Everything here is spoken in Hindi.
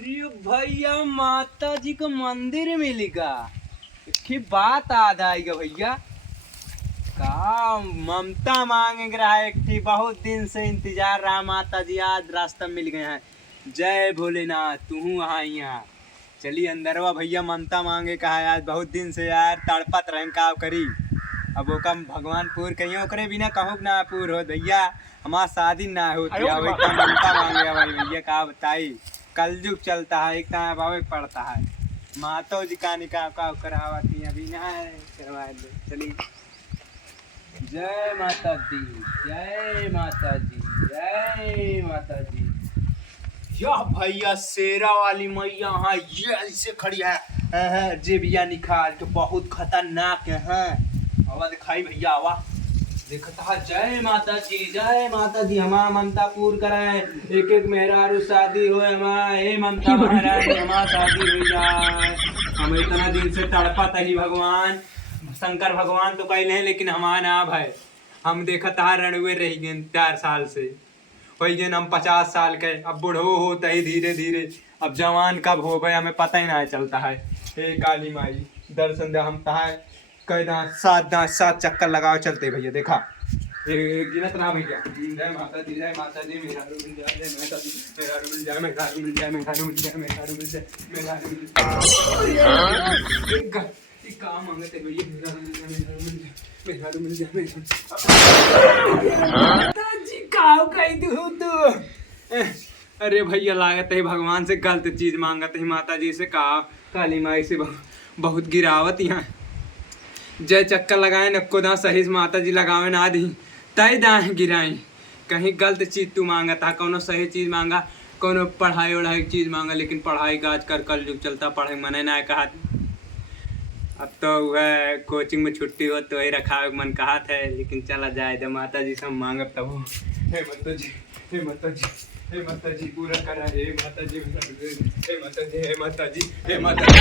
अरे भैया माता जी का मंदिर मिलेगा। की बात याद आएगा भैया का ममता मांगे रहा है। एक थी बहुत दिन से इंतजार रहा माता जी, आज रास्ता मिल गए हैं। जय भोलेनाथ, तू वहाँ यहाँ चली अंदरवा भैया ममता मांगे कहा है। आज बहुत दिन से यार तड़पत रहे का करी। अब ओका भगवान पूर कहिए, ओकरे बिना कहूँ ना पूर हो भैया। हमार शादी ना होती है ममता मांगे भाई भैया का बताई। कलयुग चलता है, एक टाइम भावे पड़ता है। माता जी का निकाह का करावती अभी ना करवा दो चली। जय माता दी, जय माता जी, जय माता जी। यह भैया शेरा वाली मैया हाँ ये ऐसे खड़ी है जेबिया निकाल के बहुत खतरनाक है। आवा दिखाई भैया आवा देखता है। जय माता जी हमारा ममता पूर्ण कराए। एक एक मेहरारू शादी हो हमारा, हे ममता महारानी हमारा शादी हो जाए। हम इतना दिन से तड़पत ही भगवान शंकर भगवान तो कहले हैं, लेकिन हमारा नाम है। हम देखा था रणुए रह गए 4 साल से वही जन हम 50 साल के। अब बूढ़ो होता ही धीरे धीरे, अब जवान कब हो गए हमें पता ही नहीं चलता है। हे काली माई दर्शन दे, हम तहां कई दांत 7 चक्कर लगाओ चलते भैया। देखा गिनत रहा भैया। जय माता दी, जय माता दी, मेहरारू मिल जाए, जय माता दी, मेहरारू मिल जाए, मेहरारू मिल जाए, मेहरारू मिल जाए, मेहरारू मिल जाए, मेहरारू मिल जाए। काम मांगते भैया, मेहरारू मिल जाए, मेहरारू मिल जाए, मेहरारू मिल जाए, माता जी काव कही तू। अरे भैया लागत है भगवान से गलत चीज मांगत है। माता जी से कहा काली माई से बहुत गिरावत यहाँ। जय चक्कर लगाए नको दा सही से माता जी लगावे ना दी तय दाएं गिराई। कहीं गलत चीज तू मांगा था, कोनो सही चीज मांगा, कोनो पढ़ाई वढ़ाई चीज मांगा। लेकिन पढ़ाई का आजकल कलयुग चलता, पढ़ाई मने ना कहा। अब तो वह कोचिंग में छुट्टी हो तो वही रखा मन कहा था, लेकिन चला जाए जब माता जी से हम मांगब तब। हे माता जी, हे माता जी, हे माता जी पूरा करा। हे माता जी, हे माता जी, हे माता जी, हे माता जी।